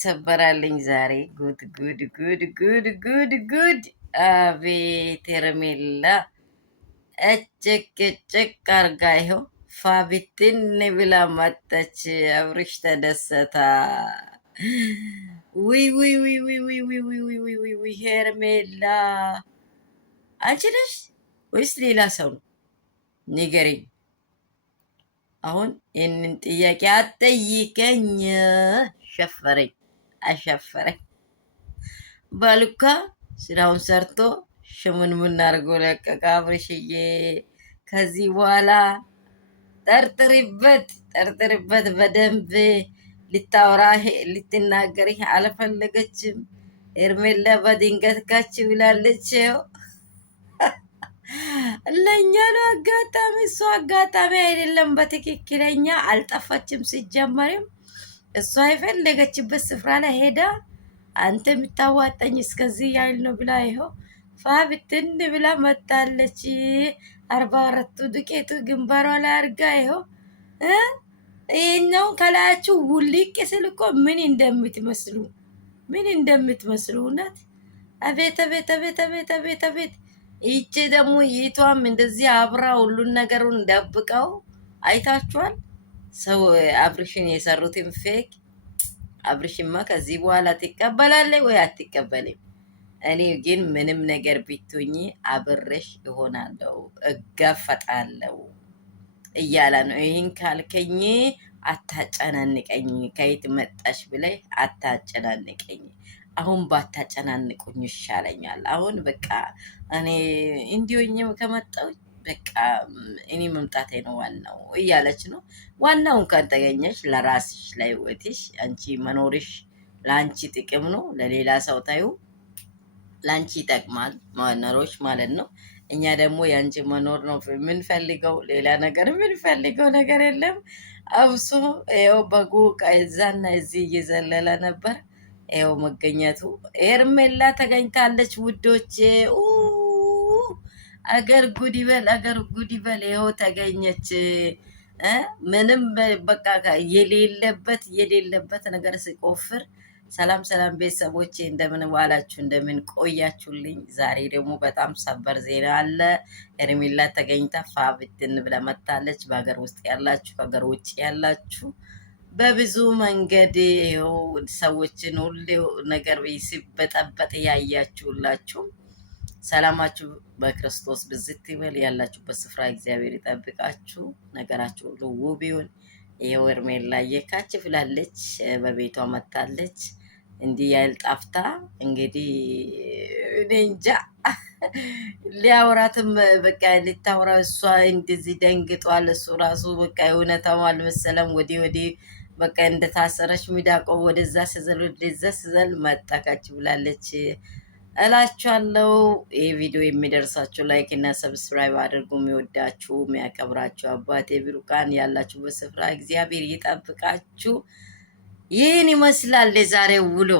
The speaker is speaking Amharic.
ሰበራለኝ ዛሬ ጉድ አቤት ሄርሜላ እጭቅ አርጋ ይኸው ፋቢትን ብላ መጣች። አብርሽ ተደሰታ። ውይ ሄርሜላ አንቺ ነሽ ወይስ ሌላ ሰው ነው? ንገሪኝ። አሁን ይህንን ጥያቄ አትጠይቀኝ። አሸፈረኝ። ባሉካ ስራውን ሰርቶ ሽሙንሙን አድርጎ ለቀቀ። አብርሽዬ ከዚህ በኋላ ጠርጥሪበት በደንብ ልታወራ ልትናገሪ አልፈለገችም። ሄርሜላ በድንገት ካች ብላለች። ለእኛ ነው አጋጣሚ፣ እሷ አጋጣሚ አይደለም። በትክክለኛ አልጠፋችም። ሲጀመርም እሷ የፈለገችበት ስፍራ ላይ ሄዳ አንተ የምታዋጠኝ እስከዚህ ያህል ነው ብላ ይኸው ፋብትን ብላ መጣለች። 44ቱ ዱቄቱ ግንባሯ ላይ አርጋ ይኸው ይህኛው ከላያችሁ ውልቅ ስል እኮ ምን እንደምትመስሉ እውነት! አቤት! ይቺ ደግሞ ይቷም እንደዚህ አብራ ሁሉን ነገሩን ደብቀው አይታችኋል። ሰው አብርሽን የሰሩትን ፌክ። አብርሽማ ከዚህ በኋላ ትቀበላለች ወይ አትቀበልም? እኔ ግን ምንም ነገር ቢቱኝ አብርሽ እሆናለሁ እጋፈጣለሁ እያለ ነው። ይህን ካልከኝ አታጨናንቀኝ፣ ከየት መጣሽ ብለህ አታጨናንቀኝ። አሁን ባታጨናንቁኝ ይሻለኛል። አሁን በቃ እኔ እንዲሆኝም ከመጣው በቃ እኔ መምጣቴ ነው ዋናው እያለች ነው። ዋናውን ካልተገኘሽ ለራስሽ ለህይወትሽ አንቺ መኖርሽ ለአንቺ ጥቅም ነው። ለሌላ ሰው ታዩ ለአንቺ ይጠቅማል መኖሮች ማለት ነው። እኛ ደግሞ የአንቺ መኖር ነው የምንፈልገው። ሌላ ነገር የምንፈልገው ነገር የለም። አብሶ ይኸው በጉ ከዛና እዚህ እየዘለለ ነበር። ይኸው መገኘቱ ሄርሜላ ተገኝታለች ውዶቼ። አገር ጉድ ይበል። ይኸው ተገኘች። ምንም በቃ የሌለበት ነገር ሲቆፍር። ሰላም ቤተሰቦቼ፣ እንደምን ዋላችሁ? እንደምን ቆያችሁልኝ? ዛሬ ደግሞ በጣም ሰበር ዜና አለ። ሄርሜላ ተገኝታ ፋብትን ብላ መታለች። በሀገር ውስጥ ያላችሁ ከሀገር ውጭ ያላችሁ በብዙ መንገድ ይኸው ሰዎችን ሁሌ ነገር ሲበጠበጥ ያያችሁላችሁ፣ ሰላማችሁ በክርስቶስ ብዝት ይበል። ያላችሁበት ስፍራ እግዚአብሔር ይጠብቃችሁ። ነገራችሁ ሁሉ ውብ ይሁን። ይኸው ሄርሜላ ካች ብላለች፣ በቤቷ መታለች። እንዲህ ያህል ጣፍታ እንግዲህ እኔ እንጃ ሊያወራትም በቃ ልታወራ እሷ እንደዚህ ደንግጧል። እሱ ራሱ በቃ እውነታው አልመሰለም። ወዲህ በቃ እንደታሰረች ሚዳቆ ወደዛ ስዘል መጣካች ብላለች እላችኋለሁ። ይህ ቪዲዮ የሚደርሳችሁ ላይክ እና ሰብስክራይብ አድርጉ። የሚወዳችሁ የሚያከብራችሁ አባቴ ብሩካን ያላችሁበት ስፍራ እግዚአብሔር ይጠብቃችሁ። ይህን ይመስላል የዛሬው ውሎ።